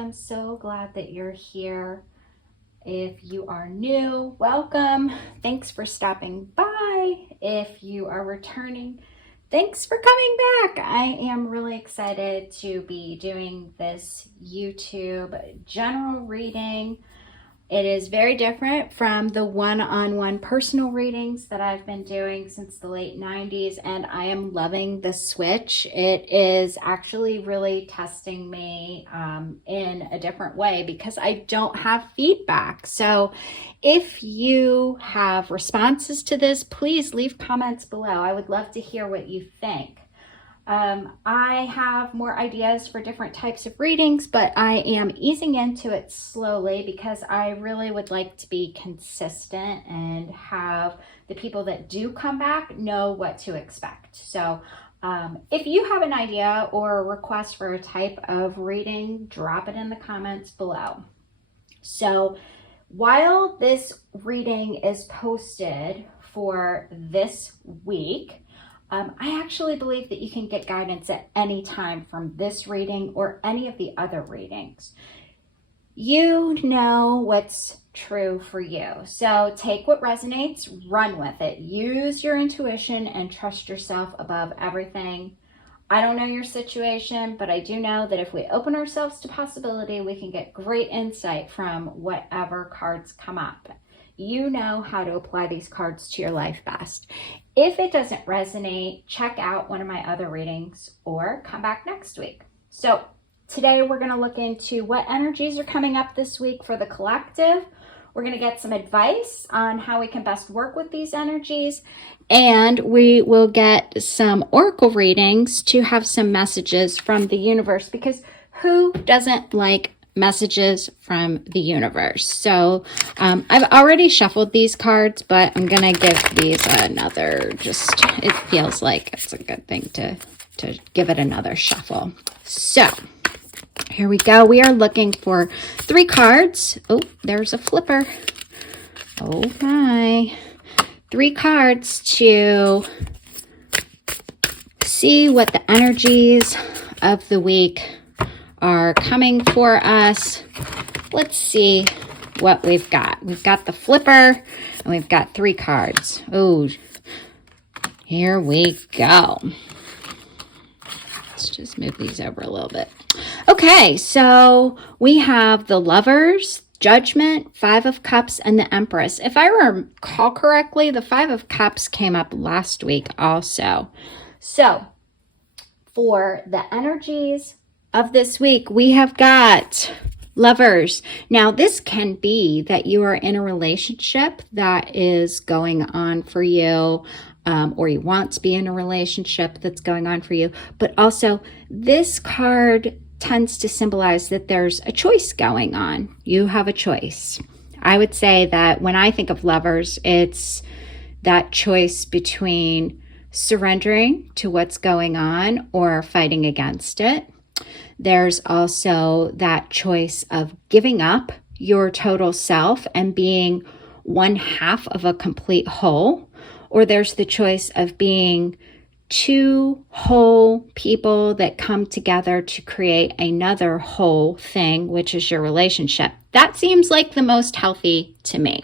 am so glad that you're here. If you are new, welcome. Thanks for stopping by. If you are returning, thanks for coming back. I am really excited to be doing this YouTube general reading. It is very different from the one-on-one personal readings that I've been doing since the late 90s, and I am loving the switch. It is actually really testing me in a different way because I don't have feedback. So if you have responses to this, please leave comments below. I would love to hear what you think. I have more ideas for different types of readings, but I am easing into it slowly because I really would like to be consistent and have the people that do come back know what to expect. So if you have an idea or a request for a type of reading, drop it in the comments below. So while this reading is posted for this week, I actually believe that you can get guidance at any time from this reading or any of the other readings. You know what's true for you. So take what resonates, run with it. Use your intuition and trust yourself above everything. I don't know your situation, but I do know that if we open ourselves to possibility, we can get great insight from whatever cards come up. You know how to apply these cards to your life best. If it doesn't resonate, check out one of my other readings or come back next week. So today we're going to look into what energies are coming up this week for the collective. We're going to get some advice on how we can best work with these energies, and we will get some oracle readings to have some messages from the universe, because who doesn't like messages from the universe? So I've already shuffled these cards, but I'm gonna give these another, it feels like it's a good thing to give it another shuffle. So here we go. We are looking for 3 cards. Oh, there's a flipper. Oh my. 3 cards to see what the energies of the week are coming for us. Let's see what we've got. We've got the flipper and we've got 3 cards. Oh, here we go. Let's just move these over a little bit. Okay, so we have the Lovers, Judgment, 5 of Cups, and the Empress. If I recall correctly, the 5 of Cups came up last week also. So for the energies of this week, we have got Lovers. Now, this can be that you are in a relationship that is going on for you, or you want to be in a relationship that's going on for you. But also, this card tends to symbolize that there's a choice going on. You have a choice. I would say that when I think of Lovers, it's that choice between surrendering to what's going on or fighting against it. There's also that choice of giving up your total self and being one half of a complete whole. Or there's the choice of being 2 whole people that come together to create another whole thing, which is your relationship. That seems like the most healthy to me.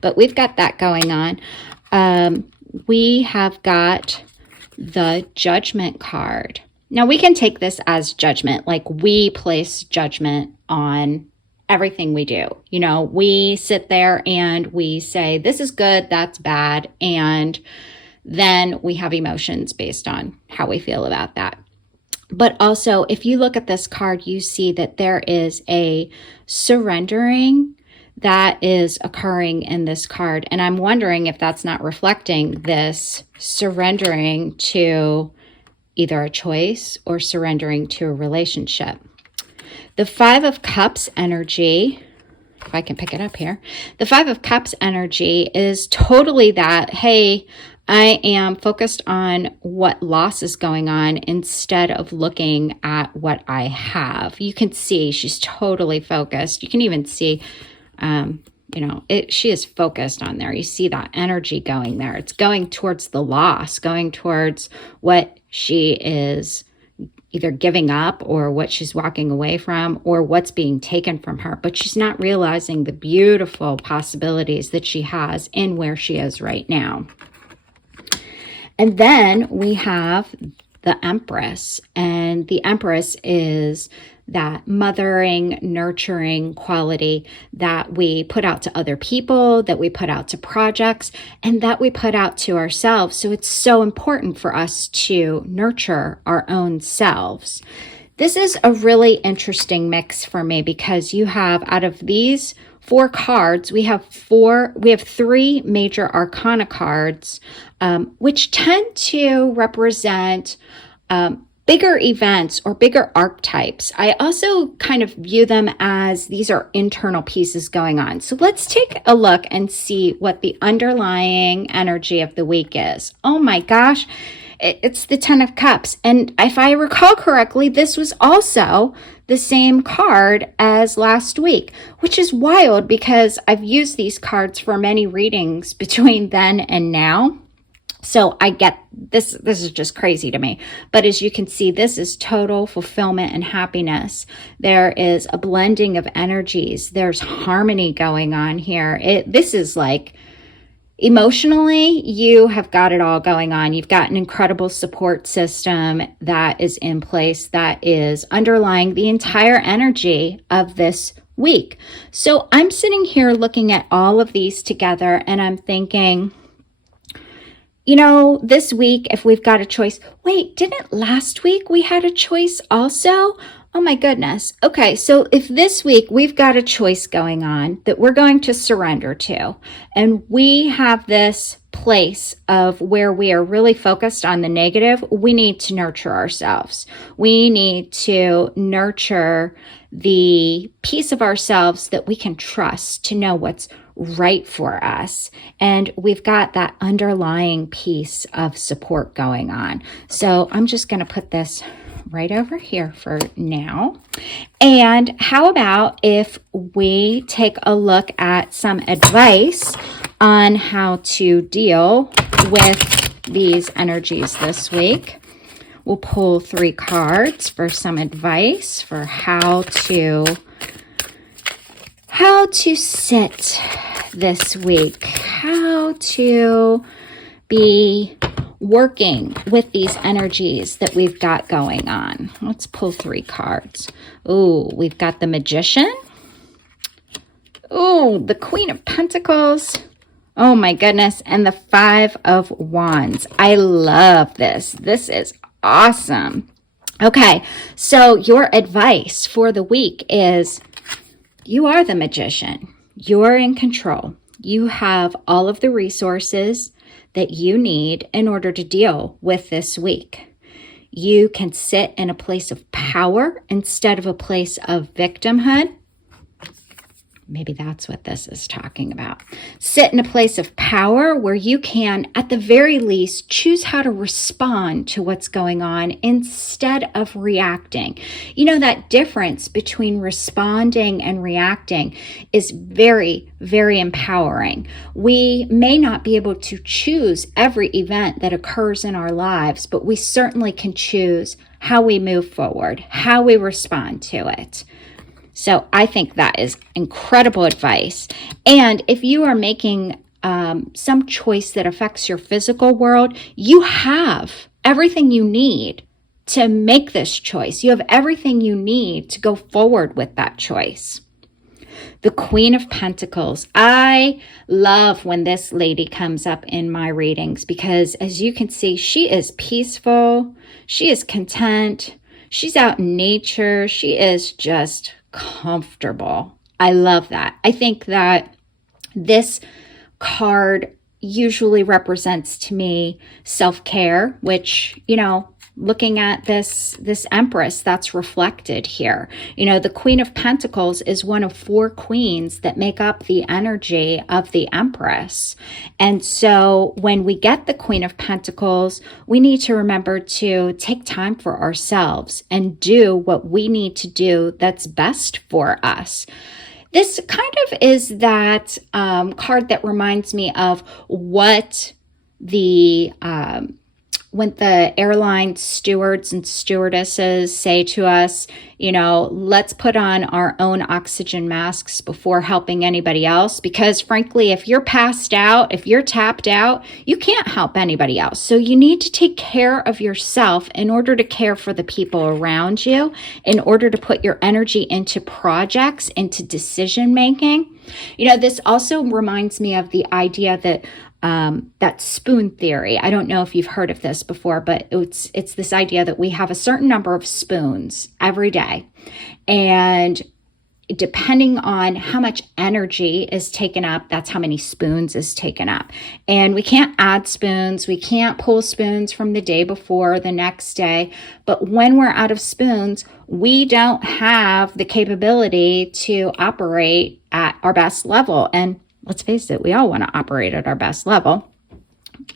But we've got that going on. We have got the Judgment card. Now, we can take this as judgment, like we place judgment on everything we do. You know, we sit there and we say, this is good, that's bad, and then we have emotions based on how we feel about that. But also, if you look at this card, you see that there is a surrendering that is occurring in this card. And I'm wondering if that's not reflecting this surrendering to either a choice or surrendering to a relationship. The 5 of Cups energy, if I can pick it up here, the 5 of Cups energy is totally that, hey, I am focused on what loss is going on instead of looking at what I have. You can see she's totally focused. You can even see, she is focused on there. You see that energy going there. It's going towards the loss, going towards what she is either giving up or what she's walking away from or what's being taken from her, but she's not realizing the beautiful possibilities that she has in where she is right now. And then we have the Empress, and the Empress is that mothering, nurturing quality that we put out to other people, that we put out to projects, and that we put out to ourselves. So it's so important for us to nurture our own selves. This is a really interesting mix for me because you have, out of these 4 cards, we have 3 major arcana cards, which tend to represent bigger events or bigger archetypes. I also kind of view them as these are internal pieces going on. So let's take a look and see what the underlying energy of the week is. Oh my gosh, it's the 10 of Cups. And if I recall correctly, this was also the same card as last week, which is wild because I've used these cards for many readings between then and now. So I get this is just crazy to me. But as you can see, this is total fulfillment and happiness. There is a blending of energies. There's harmony going on here. This is like emotionally, you have got it all going on. You've got an incredible support system that is in place that is underlying the entire energy of this week. So I'm sitting here looking at all of these together and I'm thinking, you know, this week, if we've got a choice, wait, didn't last week we had a choice also? Oh my goodness. Okay, so if this week we've got a choice going on that we're going to surrender to, and we have this place of where we are really focused on the negative, we need to nurture ourselves. We need to nurture the piece of ourselves that we can trust to know what's right for us. And we've got that underlying piece of support going on. So I'm just going to put this right over here for now. And how about if we take a look at some advice on how to deal with these energies this week? We'll pull 3 cards for some advice for how to sit this week, how to be working with these energies that we've got going on. Let's pull 3 cards. Ooh, we've got the Magician. Ooh, the Queen of Pentacles. Oh my goodness, and the 5 of Wands. I love this. This is awesome. Okay, so your advice for the week is you are the magician. You're in control. You have all of the resources that you need in order to deal with this week. You can sit in a place of power instead of a place of victimhood. Maybe that's what this is talking about. Sit in a place of power where you can, at the very least, choose how to respond to what's going on instead of reacting. You know, that difference between responding and reacting is very, very empowering. We may not be able to choose every event that occurs in our lives, but we certainly can choose how we move forward, how we respond to it. So I think that is incredible advice. And if you are making some choice that affects your physical world, you have everything you need to make this choice. You have everything you need to go forward with that choice. The Queen of Pentacles. I love when this lady comes up in my readings because, as you can see, she is peaceful. She is content. She's out in nature. She is just comfortable. I love that. I think that this card usually represents to me self-care, which, you know, looking at this Empress, that's reflected here. You know, the Queen of Pentacles is one of 4 queens that make up the energy of the Empress. And so when we get the Queen of Pentacles, we need to remember to take time for ourselves and do what we need to do that's best for us. This kind of is that card that reminds me of what the when the airline stewards and stewardesses say to us, let's put on our own oxygen masks before helping anybody else. Because frankly, if you're passed out, if you're tapped out, you can't help anybody else. So you need to take care of yourself in order to care for the people around you, in order to put your energy into projects, into decision making. This also reminds me of the idea that that spoon theory. I don't know if you've heard of this before, but it's this idea that we have a certain number of spoons every day. And depending on how much energy is taken up, that's how many spoons is taken up. And we can't add spoons. We can't pull spoons from the day before the next day. But when we're out of spoons, we don't have the capability to operate at our best level. And let's face it, we all want to operate at our best level.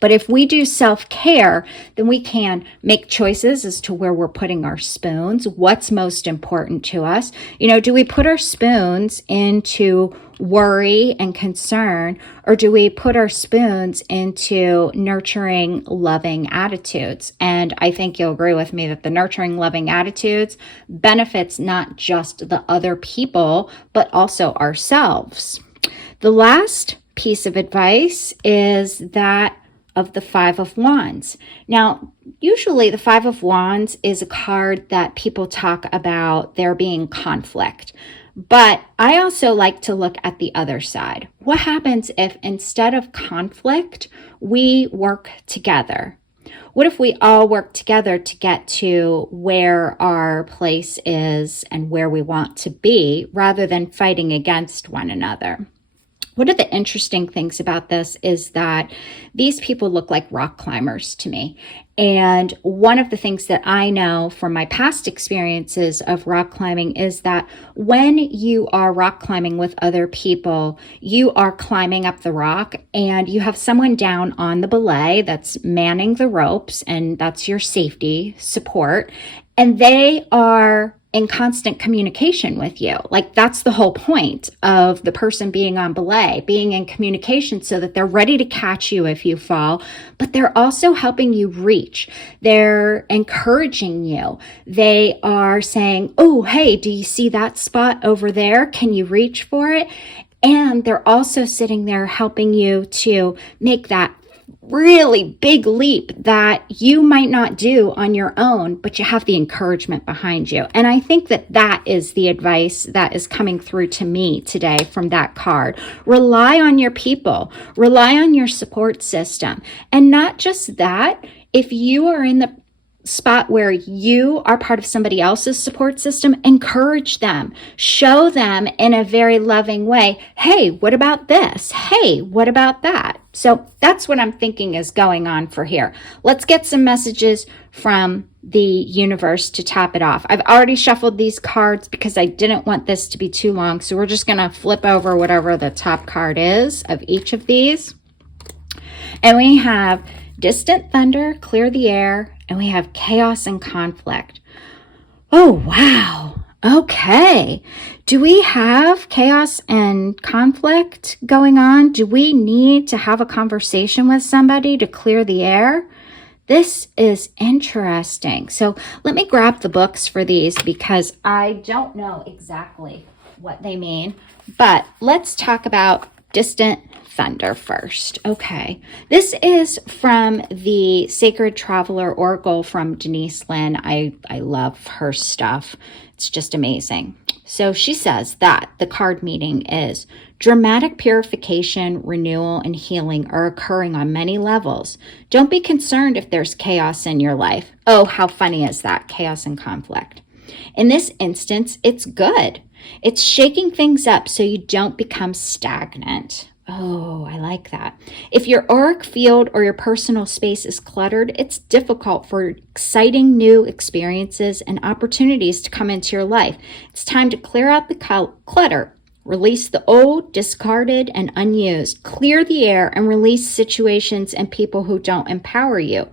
But if we do self-care, then we can make choices as to where we're putting our spoons, what's most important to us. Do we put our spoons into worry and concern, or do we put our spoons into nurturing, loving attitudes? And I think you'll agree with me that the nurturing, loving attitudes benefits not just the other people, but also ourselves. The last piece of advice is that of the Five of Wands. Now, usually the Five of Wands is a card that people talk about there being conflict. But I also like to look at the other side. What happens if instead of conflict, we work together? What if we all work together to get to where our place is and where we want to be, rather than fighting against one another? One of the interesting things about this is that these people look like rock climbers to me. And one of the things that I know from my past experiences of rock climbing is that when you are rock climbing with other people, you are climbing up the rock and you have someone down on the belay that's manning the ropes, and that's your safety support. And they are in constant communication with you. Like, that's the whole point of the person being on belay, being in communication so that they're ready to catch you if you fall, but they're also helping you reach. They're encouraging you. They are saying, oh, hey, do you see that spot over there? Can you reach for it? And they're also sitting there helping you to make that really big leap that you might not do on your own, but you have the encouragement behind you. And I think that that is the advice that is coming through to me today from that card. Rely on your people, rely on your support system. And not just that, if you are in the spot where you are part of somebody else's support system, encourage them, show them in a very loving way, hey, what about this? Hey, what about that? So that's what I'm thinking is going on for here. Let's get some messages from the universe to top it off. I've already shuffled these cards because I didn't want this to be too long. So we're just going to flip over whatever the top card is of each of these. And we have distant thunder, clear the air, and we have chaos and conflict. Oh, wow. Okay. Do we have chaos and conflict going on? Do we need to have a conversation with somebody to clear the air? This is interesting. So let me grab the books for these because I don't know exactly what they mean. But let's talk about distant thunder first. Okay. This is from the Sacred Traveler Oracle from Denise Linn. I love her stuff. It's just amazing. So she says that the card meaning is dramatic purification, renewal, and healing are occurring on many levels. Don't be concerned if there's chaos in your life. Oh, how funny is that? Chaos and conflict. In this instance, it's good. It's shaking things up so you don't become stagnant. Oh, I like that. If your auric field or your personal space is cluttered, it's difficult for exciting new experiences and opportunities to come into your life. It's time to clear out the clutter. Release the old, discarded, and unused. Clear the air and release situations and people who don't empower you.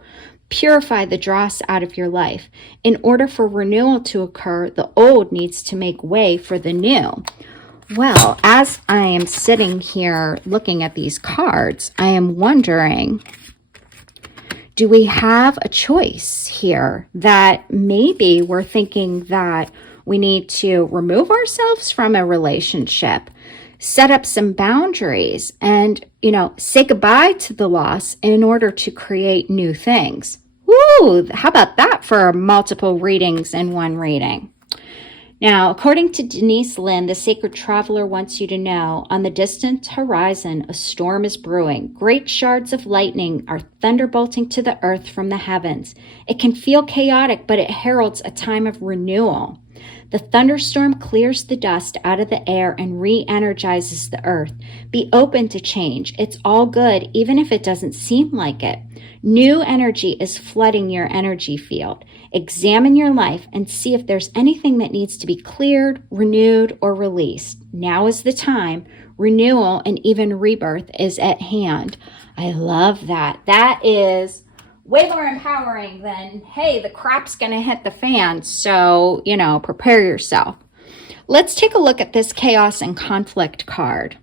Purify the dross out of your life. In order for renewal to occur, the old needs to make way for the new. Well, as I am sitting here looking at these cards, I am wondering, Do we have a choice here that maybe we're thinking that we need to remove ourselves from a relationship, set up some boundaries, and, say goodbye to the loss in order to create new things? Woo! How about that for multiple readings in one reading? Now, according to Denise Lynn, the sacred traveler wants you to know, on the distant horizon, a storm is brewing. Great shards of lightning are thunderbolting to the earth from the heavens. It can feel chaotic, but it heralds a time of renewal. The thunderstorm clears the dust out of the air and re-energizes the earth. Be open to change. It's all good, even if it doesn't seem like it. New energy is flooding your energy field. Examine your life and see if there's anything that needs to be cleared, renewed, or released. Now is the time. Renewal and even rebirth is at hand. I love that. That is way more empowering than, hey, the crap's going to hit the fan, so, prepare yourself. Let's take a look at this chaos and conflict card.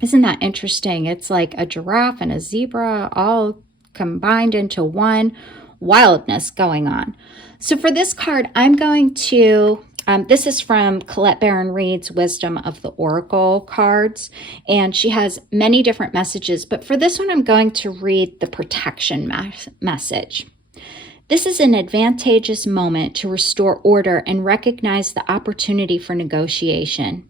Isn't that interesting? It's like a giraffe and a zebra all combined into one. Wildness going on. So for this card, I'm going to, this is from Colette Baron Reid's Wisdom of the Oracle cards, and she has many different messages, but for this one, I'm going to read the protection message. This is an advantageous moment to restore order and recognize the opportunity for negotiation.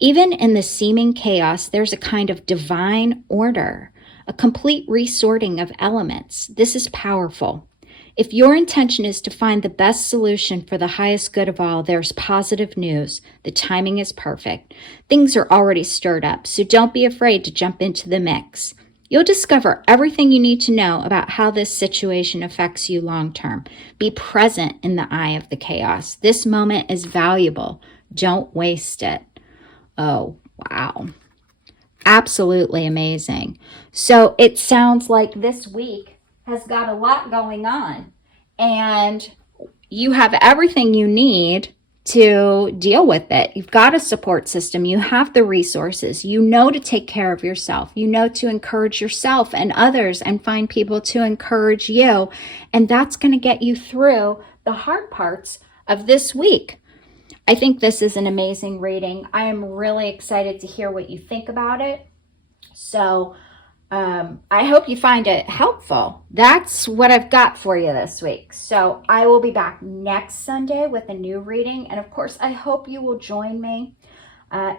Even in the seeming chaos, there's a kind of divine order, a complete resorting of elements. This is powerful. If your intention is to find the best solution for the highest good of all, there's positive news. The timing is perfect. Things are already stirred up, so don't be afraid to jump into the mix. You'll discover everything you need to know about how this situation affects you long term. Be present in the eye of the chaos. This moment is valuable. Don't waste it. Oh, wow. Absolutely amazing. So it sounds like this week has got a lot going on, and you have everything you need to deal with it. You've got a support system. You have the resources. You know to take care of yourself. You know to encourage yourself and others and find people to encourage you. And that's going to get you through the hard parts of this week. I think this is an amazing reading. I am really excited to hear what you think about it. So I hope you find it helpful. That's what I've got for you this week. So I will be back next Sunday with a new reading. And of course, I hope you will join me.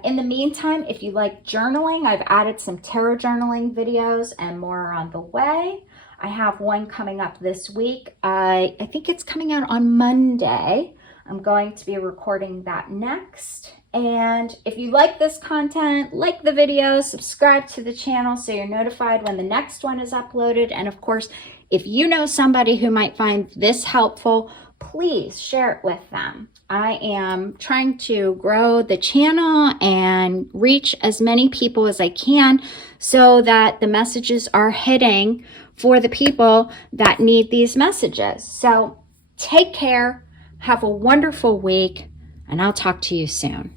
In the meantime, if you like journaling, I've added some tarot journaling videos and more are on the way. I have one coming up this week. I think it's coming out on Monday. I'm going to be recording that next. And if you like this content, like the video, subscribe to the channel so you're notified when the next one is uploaded. And of course, if you know somebody who might find this helpful, please share it with them. I am trying to grow the channel and reach as many people as I can so that the messages are hitting for the people that need these messages. So take care, have a wonderful week, and I'll talk to you soon.